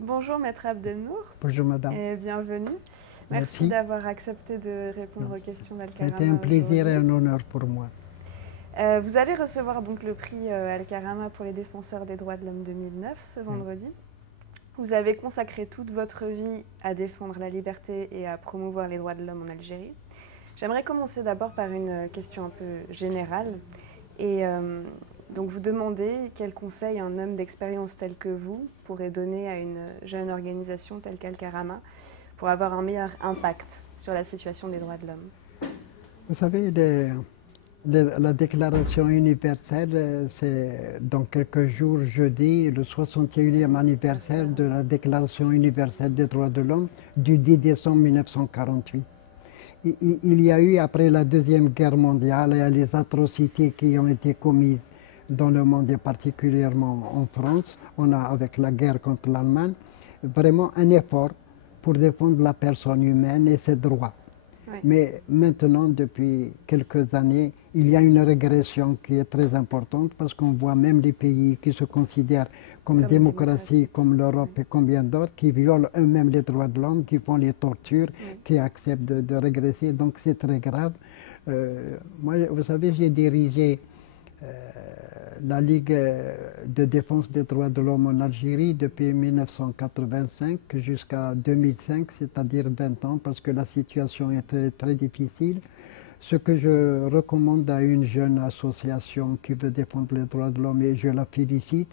Bonjour Maître Abdelnour Bonjour madame. et bienvenue. Merci Merci. d'avoir accepté de répondre aux questions C'était un d'Al-Karama plaisir et aujourd'hui. un honneur pour moi. Vous allez recevoir donc le prix Al-Karama pour les défenseurs des droits de l'homme 2009 ce vendredi. Vous avez consacré toute votre vie à défendre la liberté et à promouvoir les droits de l'homme en Algérie. J'aimerais commencer d'abord par une question un peu générale et donc vous demander quel conseil un homme d'expérience tel que vous pourrait donner à une jeune organisation telle qu'Al-Karama pour avoir un meilleur impact sur la situation des droits de l'homme. Vous savez, la Déclaration universelle, c'est dans quelques jours, jeudi, le 61e anniversaire de la Déclaration universelle des droits de l'homme du 10 décembre 1948. Il y a eu, après la Deuxième Guerre mondiale, et les atrocités qui ont été commises dans le monde et particulièrement en France, on a, avec la guerre contre l'Allemagne, vraiment un effort pour défendre la personne humaine et ses droits. Oui. Mais maintenant, depuis quelques années, il y a une régression qui est très importante parce qu'on voit même les pays qui se considèrent comme démocratie, comme l'Europe et comme bien d'autres, qui violent eux-mêmes les droits de l'homme, qui font les tortures, qui acceptent de régresser. Donc c'est très grave. Moi, vous savez, j'ai dirigé la Ligue de défense des droits de l'homme en Algérie depuis 1985 jusqu'à 2005, c'est-à-dire 20 ans, parce que la situation était très difficile. Ce que je recommande à une jeune association qui veut défendre les droits de l'homme, et je la félicite,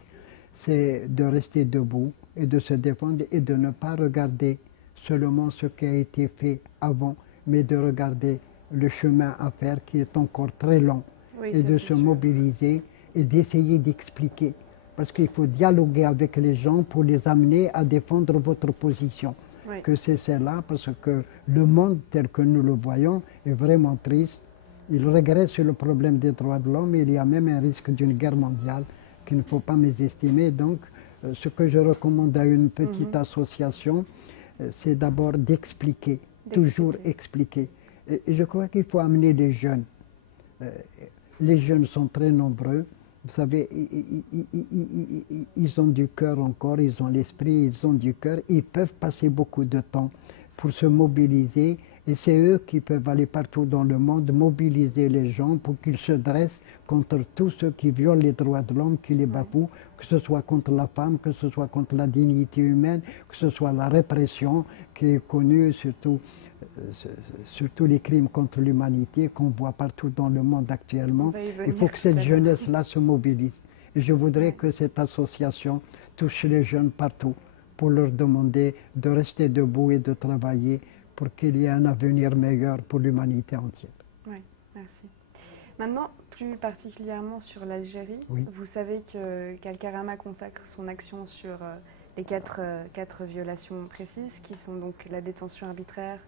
c'est de rester debout et de se défendre et de ne pas regarder seulement ce qui a été fait avant, mais de regarder le chemin à faire qui est encore très long. Oui, et de se mobiliser et d'essayer d'expliquer. Parce qu'il faut dialoguer avec les gens pour les amener à défendre votre position. Oui. Que c'est cela, parce que le monde tel que nous le voyons est vraiment triste. Il regrette sur le problème des droits de l'homme. Il y a même un risque d'une guerre mondiale qu'il ne faut pas mésestimer. Donc, ce que je recommande à une petite association, c'est d'abord d'expliquer, toujours expliquer. Et je crois qu'il faut amener les jeunes. Les jeunes sont très nombreux. Vous savez, ils ont du cœur encore, ils ont l'esprit, ils ont du cœur. Ils peuvent passer beaucoup de temps pour se mobiliser. Et c'est eux qui peuvent aller partout dans le monde, mobiliser les gens pour qu'ils se dressent contre tous ceux qui violent les droits de l'homme, qui les bafouent, que ce soit contre la femme, que ce soit contre la dignité humaine, que ce soit la répression qui est connue, surtout les crimes contre l'humanité qu'on voit partout dans le monde actuellement. Il faut que cette jeunesse-là se mobilise. Et je voudrais que cette association touche les jeunes partout pour leur demander de rester debout et de travailler pour qu'il y ait un avenir meilleur pour l'humanité entière. Oui, merci. Maintenant, plus particulièrement sur l'Algérie, vous savez qu'Al-Karama consacre son action sur les quatre violations précises, qui sont donc la détention arbitraire,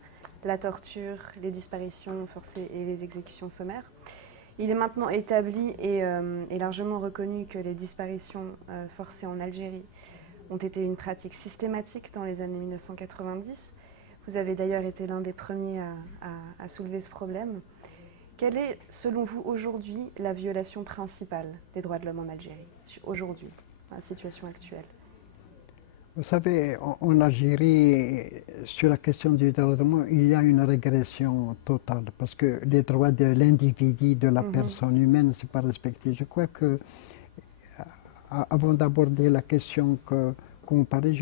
la torture, les disparitions forcées et les exécutions sommaires. Il est maintenant établi et largement reconnu que les disparitions forcées en Algérie ont été une pratique systématique dans les années 1990. Vous avez d'ailleurs été l'un des premiers à soulever ce problème. Quelle est, selon vous, aujourd'hui, la violation principale des droits de l'homme en Algérie, aujourd'hui, la situation actuelle? Vous savez, en Algérie, sur la question du droit de l'homme, il y a une régression totale, parce que les droits de l'individu, de la personne humaine, ne sont pas respectés. Je crois que, avant d'aborder la question qu'on parlait,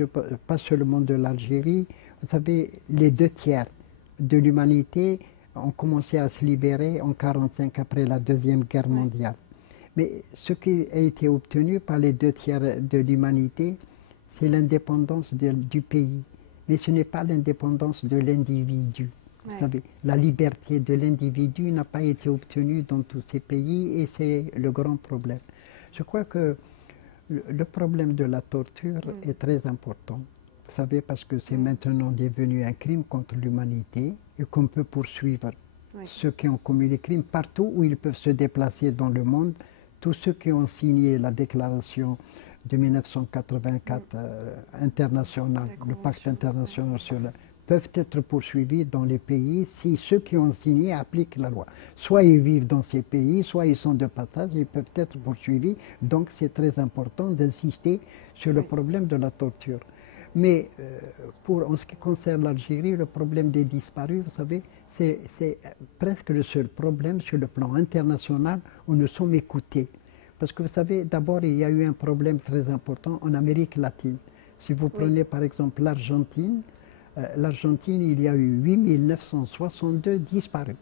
pas seulement de l'Algérie, vous savez, les 2 tiers de l'humanité ont commencé à se libérer en 1945 après la Deuxième Guerre mondiale. Mais ce qui a été obtenu par les 2 tiers de l'humanité, c'est l'indépendance du pays. Mais ce n'est pas l'indépendance de l'individu. Vous savez, la liberté de l'individu n'a pas été obtenue dans tous ces pays et c'est le grand problème. Je crois que le problème de la torture est très important. Vous savez, parce que c'est maintenant devenu un crime contre l'humanité et qu'on peut poursuivre ceux qui ont commis les crimes partout où ils peuvent se déplacer dans le monde. Tous ceux qui ont signé la déclaration de 1984 internationale, le pacte international sur le peuvent être poursuivis dans les pays si ceux qui ont signé appliquent la loi. Soit ils vivent dans ces pays, soit ils sont de passage, ils peuvent être poursuivis. Donc c'est très important d'insister sur le problème de la torture. Mais en ce qui concerne l'Algérie, le problème des disparus, vous savez, c'est presque le seul problème sur le plan international où nous sommes écoutés. Parce que vous savez, d'abord, il y a eu un problème très important en Amérique latine. Si vous prenez par exemple l'Argentine, il y a eu 8962 disparus.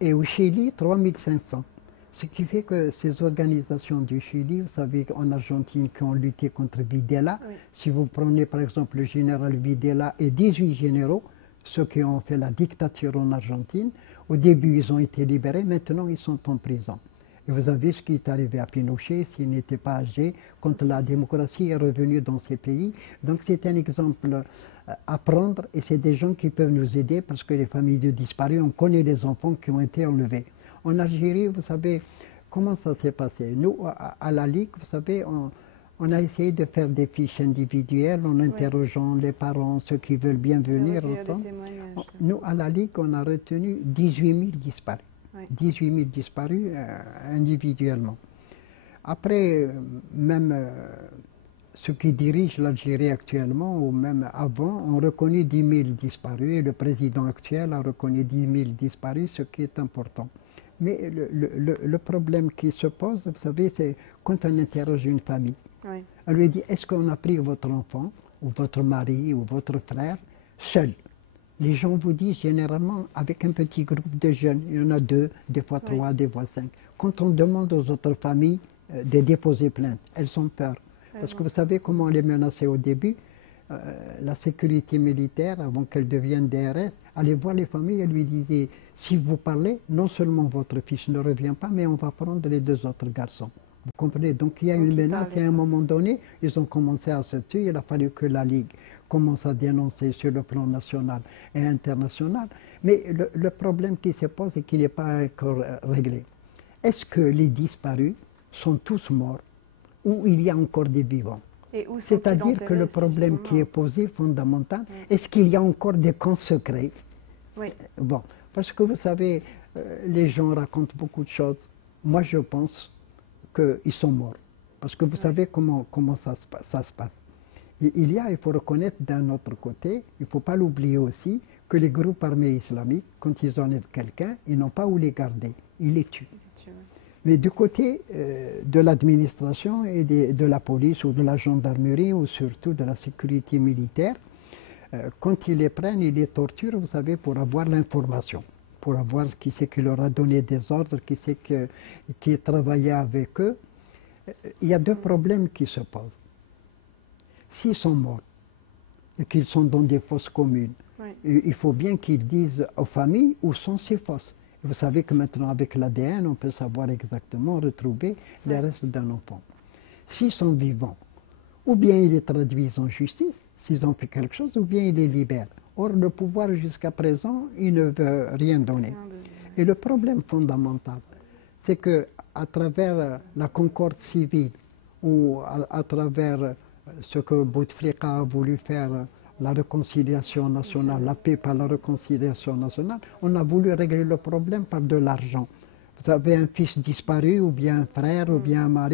Et au Chili, 3500. Ce qui fait que ces organisations du Chili, vous savez, en Argentine, qui ont lutté contre Videla, si vous prenez par exemple le général Videla et 18 généraux, ceux qui ont fait la dictature en Argentine, au début ils ont été libérés, maintenant ils sont en prison. Et vous avez ce qui est arrivé à Pinochet, s'il n'était pas âgé, quand la démocratie est revenue dans ces pays. Donc c'est un exemple à prendre et c'est des gens qui peuvent nous aider parce que les familles de disparus, on connaît les enfants qui ont été enlevés. En Algérie, vous savez, comment ça s'est passé? Nous, à la Ligue, vous savez, on a essayé de faire des fiches individuelles en interrogeant les parents, ceux qui veulent bien venir. Nous, à la Ligue, on a retenu 18 000 disparus. 18 000 disparus individuellement. Après, même ceux qui dirigent l'Algérie actuellement, ou même avant, ont reconnu 10 000 disparus, et le président actuel a reconnu 10 000 disparus, ce qui est important. Mais le problème qui se pose, vous savez, c'est quand on interroge une famille. On lui dit, est-ce qu'on a pris votre enfant, ou votre mari, ou votre frère, seul? Les gens vous disent généralement avec un petit groupe de jeunes, il y en a 2, des fois 3, des fois 5. Quand on demande aux autres familles de déposer plainte, elles ont peur. Parce que vous savez comment on les menaçait au début, la sécurité militaire, avant qu'elle devienne DRS, allait voir les familles et lui disait, si vous parlez, non seulement votre fils ne revient pas, mais on va prendre les 2 autres garçons. Vous comprenez? Donc il y a une menace et à un moment donné, ils ont commencé à se tuer. Il a fallu que la Ligue commence à dénoncer sur le plan national et international. Mais le problème qui se pose et qui n'est pas encore réglé, est-ce que les disparus sont tous morts ou il y a encore des vivants? C'est-à-dire que le problème qui est posé, fondamental, est-ce qu'il y a encore des camps secrets? Bon, parce que vous savez, les gens racontent beaucoup de choses. Moi, je pense qu'ils sont morts. Parce que vous savez comment ça se passe. Il faut reconnaître d'un autre côté, il ne faut pas l'oublier aussi, que les groupes armés islamiques, quand ils enlèvent quelqu'un, ils n'ont pas où les garder, ils les tuent. Mais du côté de l'administration et de la police ou de la gendarmerie ou surtout de la sécurité militaire, quand ils les prennent, ils les torturent, vous savez, pour avoir l'information, pour avoir qui c'est qui leur a donné des ordres, qui c'est qui travaillait avec eux. Il y a 2 problèmes qui se posent. S'ils sont morts et qu'ils sont dans des fosses communes, il faut bien qu'ils disent aux familles où sont ces fosses. Vous savez que maintenant, avec l'ADN, on peut savoir exactement, retrouver les restes d'un enfant. S'ils sont vivants, ou bien ils les traduisent en justice, s'ils ont fait quelque chose, ou bien ils les libèrent. Or, le pouvoir, jusqu'à présent, il ne veut rien donner. Et le problème fondamental, c'est qu'à travers la concorde civile, ou à travers ce que Bouteflika a voulu faire, la réconciliation nationale, la paix par la réconciliation nationale, on a voulu régler le problème par de l'argent. Vous avez un fils disparu, ou bien un frère, ou bien un mari.